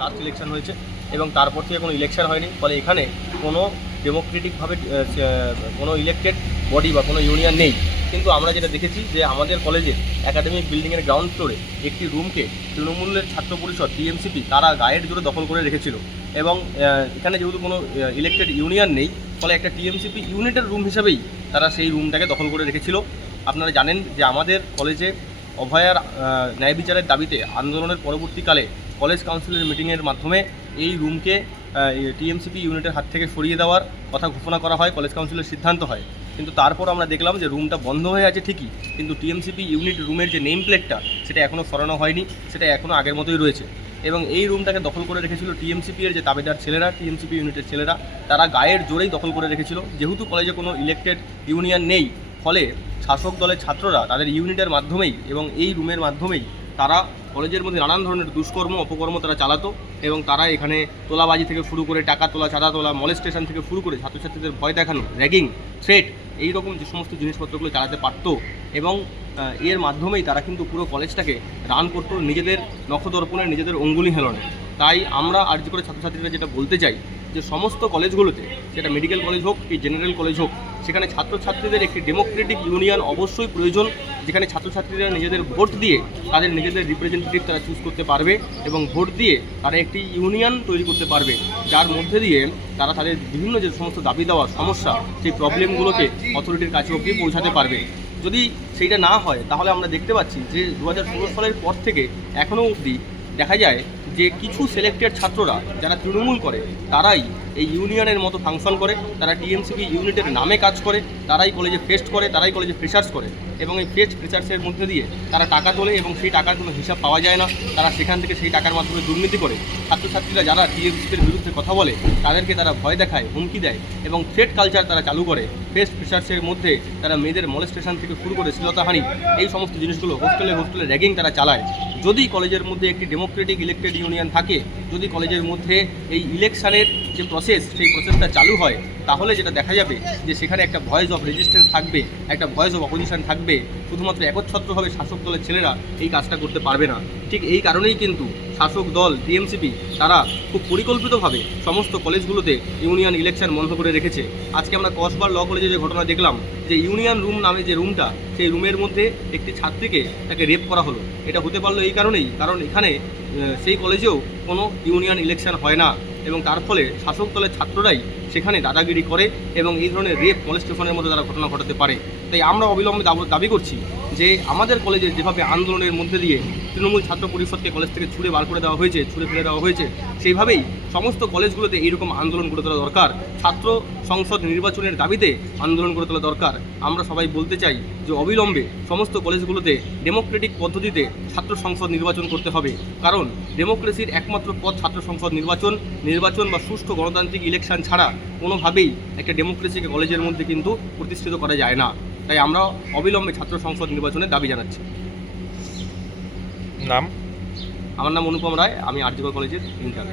Last election হয়েছে এবং তারপর থেকে কোনো ইলেকশন হয়নি, ফলে এখানে কোনো ডেমোক্রেটিকভাবে কোনো ইলেকটেড বডি বা কোনো ইউনিয়ন নেই। কিন্তু আমরা যেটা দেখেছি যে আমাদের কলেজের একাডেমিক বিল্ডিংয়ের গ্রাউন্ড ফ্লোরে একটি রুমকে তৃণমূলের ছাত্র পরিষদ টিএমসিপি তারা গায়ের জোরে দখল করে রেখেছিল। এবং এখানে যেহেতু কোনো ইলেকটেড ইউনিয়ন নেই, ফলে একটা টিএমসিপি ইউনিটের রুম হিসাবেই তারা সেই রুমটাকে দখল করে রেখেছিল। আপনারা জানেন যে আমাদের কলেজে অভয়ার ন্যায় বিচারের দাবিতে আন্দোলনের পরবর্তীকালে কলেজ কাউন্সিলের মিটিংয়ের মাধ্যমে এই রুমকে টিএমসিপি ইউনিটের হাত থেকে সরিয়ে দেওয়ার কথা ঘোষণা করা হয়, কলেজ কাউন্সিলের সিদ্ধান্ত হয়। কিন্তু তারপর আমরা দেখলাম যে রুমটা বন্ধ হয়ে আছে ঠিকই, কিন্তু টিএমসিপি ইউনিট রুমের যে নেম প্লেটটা সেটা এখনও সরানো হয়নি, সেটা এখনও আগের মতোই রয়েছে। এবং এই রুমটাকে দখল করে রেখেছিল টিএমসিপি এর যে দাবিদার ছেলেরা টিএমসিপি ইউনিটের ছেলেরা, তারা গায়ের জোরেই দখল করে রেখেছিল। যেহেতু কলেজে কোনো ইলেকটেড ইউনিয়ন নেই, ফলে শাসক দলের ছাত্ররা তাদের ইউনিটের মাধ্যমেই এবং এই রুমের মাধ্যমেই তারা কলেজের মধ্যে নানান ধরনের দুষ্কর্ম, অপকর্ম তারা চালাতো এবং তারা এখানে তোলাবাজি থেকে শুরু করে টাকা তোলা চাঁদা তোলা মলেস্টেশন থেকে শুরু করে ছাত্রছাত্রীদের ভয় দেখানো র্যাগিং থ্রেট এই রকম যে সমস্ত জিনিসপত্রগুলো চালাতে পারত এবং এর মাধ্যমেই তারা কিন্তু পুরো কলেজটাকে রান করতো নিজেদের নখদর্পণে, নিজেদের অঙ্গুলি হেলনে। তাই আমরা আর্জি করে ছাত্রছাত্রীরা যেটা বলতে চাই যে সমস্ত কলেজগুলোতে, সেটা মেডিকেল কলেজ হোক কি জেনারেল কলেজ হোক, সেখানে ছাত্রছাত্রীদের একটি ডেমোক্রেটিক ইউনিয়ন অবশ্যই প্রয়োজন, যেখানে ছাত্রছাত্রীরা নিজেদের ভোট দিয়ে তাদের নিজেদের রিপ্রেজেন্টেটিভ তারা চুজ করতে পারবে এবং ভোট দিয়ে তারা একটি ইউনিয়ন তৈরি করতে পারবে। যার মধ্যে দিয়ে তারা তাদের বিভিন্ন যে সমস্ত দাবি দেওয়া, সমস্যা, সেই প্রবলেমগুলোকে অথরিটির কাছে অবধি পৌঁছাতে পারবে। যদি সেইটা না হয়, তাহলে আমরা দেখতে পাচ্ছি যে দু হাজার ষোলো সালের পর থেকে এখনও অবধি দেখা যায় যে কিছু সিলেক্টেড ছাত্ররা যারা তৃণমূল করে, তারাই এই ইউনিয়নের মতো ফাংশন করে, তারা টিএমসিপি ইউনিটের নামে কাজ করে, তারাই কলেজে ফেস্ট করে, তারাই কলেজে ফ্রেশার্স করে এবং এই ফেস্ট ফ্রেশার্সের মধ্যে দিয়ে তারা টাকা তোলে এবং সেই টাকার কোনো হিসাব পাওয়া যায় না। তারা সেখান থেকে সেই টাকার মাধ্যমে দুর্নীতি করে। ছাত্রছাত্রীরা যারা টিএমসিপির বিরুদ্ধে কথা বলে, তাদেরকে তারা ভয় দেখায়, হুমকি দেয় এবং থ্রেড কালচার তারা চালু করে। ফেস্ট ফ্রেশার্সের মধ্যে তারা মেয়েদের মলেস্টেশন থেকে শুরু করে শ্লীলতাহানি, এই সমস্ত জিনিসগুলো হোস্টেলে হোস্টেলে র্যাগিং তারা চালায়। যদি কলেজের মধ্যে একটি ডেমোক্রেটিক ইলেক্টেড ইউনিয়ন থাকে যদি কলেজের মধ্যে এই ইলেকশনের যে প্রসেস সেই প্রসেসটা চালু হয়, তাহলে যেটা দেখা যাবে যে সেখানে একটা ভয়েস অফ রেজিস্ট্যান্স থাকবে, একটা ভয়েস অফ অপোজিশন থাকবে, শুধুমাত্র একচ্ছত্রভাবে শাসক দলের ছেলেরা এই কাজটা করতে পারবে না। ঠিক এই কারণেই কিন্তু শাসক দল টিএমসিপি তারা খুব পরিকল্পিতভাবে সমস্ত কলেজগুলোতে ইউনিয়ন ইলেকশন বন্ধ করে রেখেছে। আজকে আমরা কসবার ল কলেজে যে ঘটনা দেখলাম, যে ইউনিয়ন রুম নামে যে রুমটা, সেই রুমের মধ্যে একটি ছাত্রীকে তাকে রেপ করা হলো। এটা হতে পারল এই কারণেই, কারণ এখানে সেই কলেজেও কোনো ইউনিয়ন ইলেকশন হয় না। এবং তার ফলে শাসক দলের ছাত্ররাই সেখানে দাদাগিরি করে এবং এই ধরনের রেপ মলেস্টেশনের মধ্যে তারা ঘটনা ঘটাতে পারে। তাই আমরা অবিলম্বে দাবি করছি যে আমাদের কলেজে যেভাবে আন্দোলনের মধ্যে দিয়ে তৃণমূল ছাত্র পরিষদকে কলেজ থেকে ছুড়ে বার করে দেওয়া হয়েছে, ছুড়ে ফেলে দেওয়া হয়েছে, সেইভাবেই সমস্ত কলেজগুলোতে এইরকম আন্দোলন করে তোলা দরকার। ছাত্র সংসদ নির্বাচনের দাবিতে আন্দোলন করে তোলা দরকার। আমরা সবাই বলতে চাই যে অবিলম্বে সমস্ত কলেজগুলোতে ডেমোক্রেটিক পদ্ধতিতে ছাত্র সংসদ নির্বাচন করতে হবে। কারণ ডেমোক্রেসির একমাত্র পথ ছাত্র সংসদ নির্বাচন। নির্বাচন বা সুষ্ঠু গণতান্ত্রিক ইলেকশন ছাড়া কোনোভাবেই একটা ডেমোক্রেসিকে কলেজের মধ্যে কিন্তু প্রতিষ্ঠিত করা যায় না। তাই আমরা অবিলম্বে ছাত্র সংসদ নির্বাচনের দাবি জানাচ্ছি। নাম? আমার নাম অনুপম রায় আমি আর্যগর কলেজের ইন্টার্ন